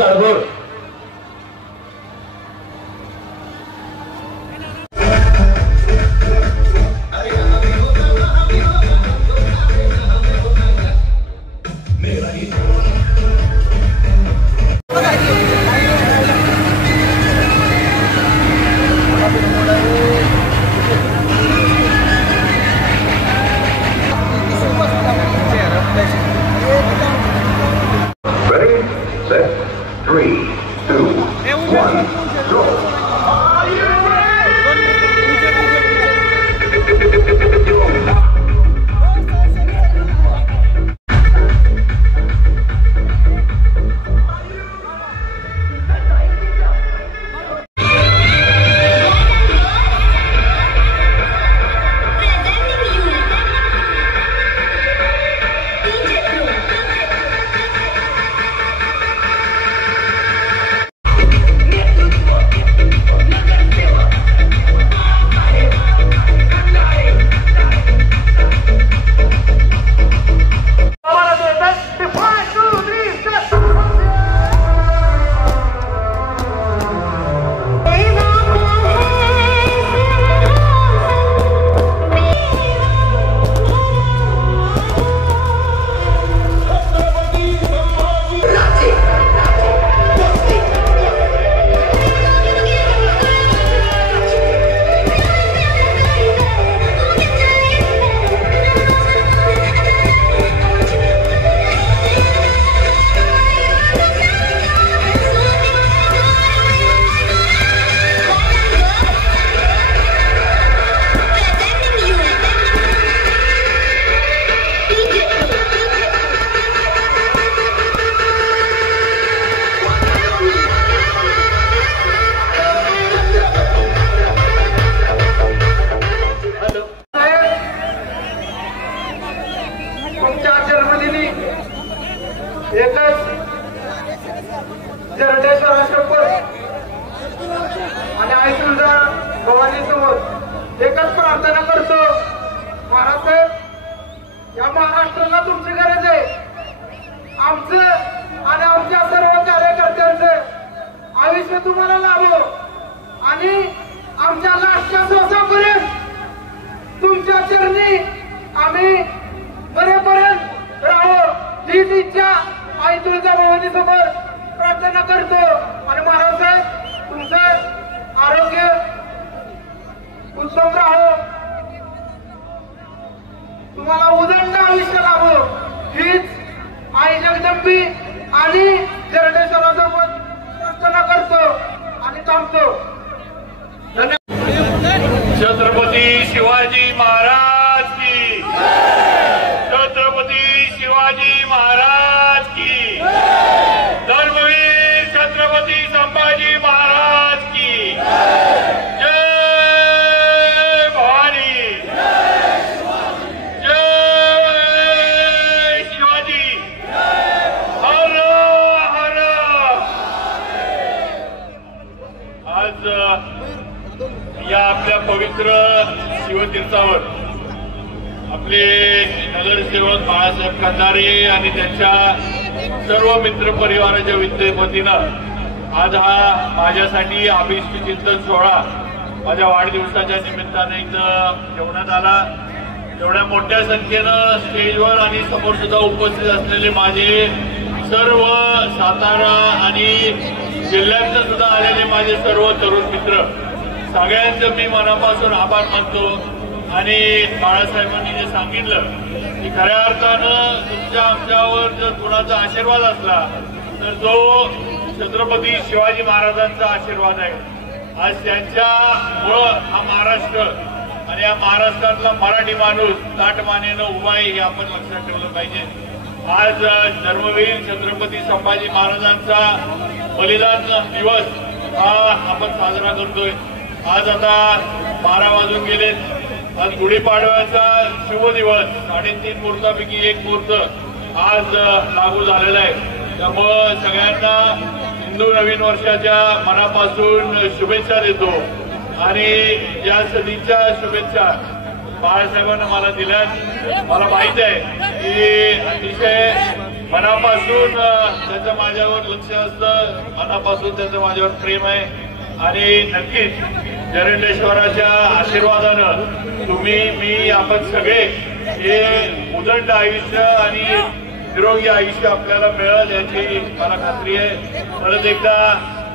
काळभोर आज हा माझ्यासाठी अभिष्ट चिंतन सोहळा माझ्या वाढदिवसाच्या निमित्ताने इथं ठेवण्यात आला। एवढ्या मोठ्या संख्येनं स्टेजवर आणि समोर सुद्धा उपस्थित असलेले माझे सर्व सातारा आणि जिल्ह्यातून सुद्धा आलेले माझे सर्व तरुण मित्र सगळ्यांचं मी मनापासून आभार मानतो। आणि बाळासाहेबांनी जे सांगितलं की खऱ्या अर्थानं तुमच्या आमच्यावर जर कुणाचा आशीर्वाद असला तर तो छत्रपती शिवाजी महाराजांचा आशीर्वाद आहे। आज त्यांच्यामुळं हा महाराष्ट्र आणि या महाराष्ट्रातला मराठी माणूस ताटमानेनं उभा आहे हे आपण लक्षात ठेवलं पाहिजे। आज धर्मवीर छत्रपती संभाजी महाराजांचा बलिदान दिवस हा आपण साजरा करतोय। आज आता 12 वाजून गेलेत। आज गुढीपाडव्याचा शुभ दिवस 3.5 मुहूर्तापैकी 1 मुहूर्त आज लागू झालेला आहे। त्यामुळे सगळ्यांना हिंदू नवीन वर्षाच्या मनापासून शुभेच्छा देतो आणि या सदीच्या शुभेच्छा बाळासाहेबांना मला दिल्यात। मला माहित आहे की अतिशय मनापासून त्याचं माझ्यावर लक्ष असतं, मनापासून त्याचं माझ्यावर प्रेम आहे आणि नक्कीच जरंडेश्वराच्या आशीर्वादानं तुम्ही मी आपण सगळे हे उदंड आयुष्य आणि निरोगी आयुष्य आपल्याला मिळेल याची मला खात्री आहे. परत एकदा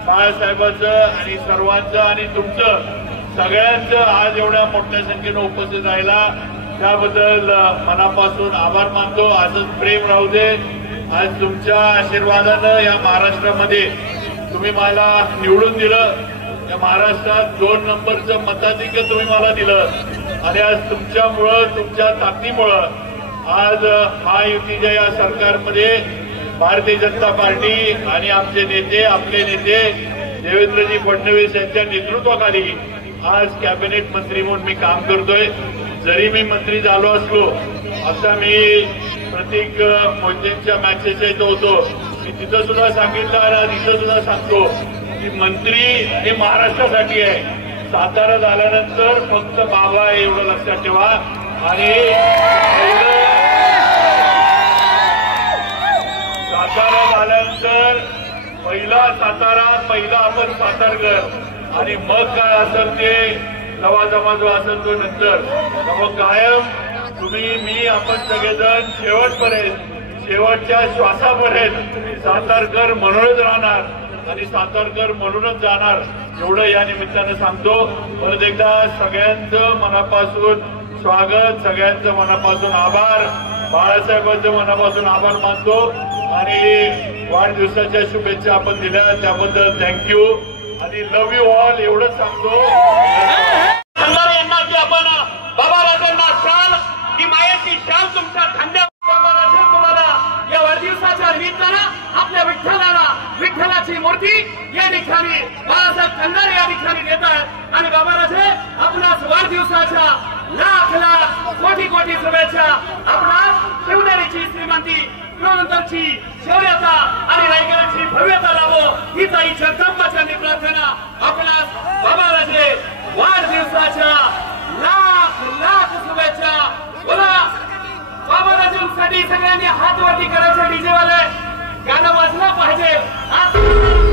बाळासाहेबांचं आणि सर्वांचं आणि तुमचं सगळ्यांचं आज एवढ्या मोठ्या संख्येनं उपस्थित राहिला त्याबद्दल मनापासून आभार मानतो. असंच प्रेम राहू दे. आज तुमच्या आशीर्वादानं या महाराष्ट्रामध्ये तुम्ही मला निवडून दिलं. या महाराष्ट्रात 2 नंबरचं मताधिक्य तुम्ही मला दिलं आणि आज तुमच्यामुळं तुमच्या ताकदीमुळं आज महायुतीच्या या सरकारमध्ये भारतीय जनता पार्टी आणि आमचे नेते आपले नेते देवेंद्रजी फडणवीस यांच्या नेतृत्वाखाली आज कॅबिनेट मंत्री म्हणून मी काम करतोय. जरी मी मंत्री झालो असलो आता मी प्रतीक मोदींच्या मॅचेसच्या इथं होतो मी तिथं सुद्धा सांगितलं आणि तिथं सुद्धा सांगतो की मंत्री हे महाराष्ट्रासाठी आहे. सातारा झाल्यानंतर फक्त बाबा एवढं लक्षात ठेवा आणि सातारा झाल्यानंतर पहिला सातारा पहिला आपण सातारकर आणि मग काय असेल ते लवाजमा जो असेल तो नंतर. मग कायम तुम्ही मी आपण सगळेजण शेवटपर्यंत शेवटच्या श्वासापर्यंत सातारकर म्हणूनच राहणार आणि सातारकर म्हणूनच जाणार एवढं या निमित्तानं सांगतो. परत एकदा सगळ्यांचं मनापासून स्वागत, सगळ्यांचं मनापासून आभार, बाळासाहेबांचं मनापासून आभार मानतो आणि वाढदिवसाच्या शुभेच्छा आपण दिल्या त्याबद्दल थँक्यू आणि लव्ह यू ऑल एवढंच सांगतो. यांना की आपण बाबाराजांना शाल ही मायेची शाल तुमच्या खांद्यावर तुम्हाला या वाढदिवसाच्या निमित्तानं आपल्या विठ्ठलाची मूर्ती या ठिकाणी बाळासाहेब खंदारे या ठिकाणी देतात आणि बाबाराजे आपणास वाढदिवसाच्या लाख लाख कोटी कोटी शुभेच्छा. आपणास शिवनेरीची श्रीमंती नंतरची शौर्यता आणि रायगडाची भव्यता लाभो हीच आई जगदंबाची प्रार्थना. आपणास बाबाराजे वाढदिवसाच्या लाख लाख शुभेच्छा. बोला बाबाराजांसाठी सगळ्यांनी हात वरती करायचे. डीजे वाले गाणं वाजलं पाहिजे.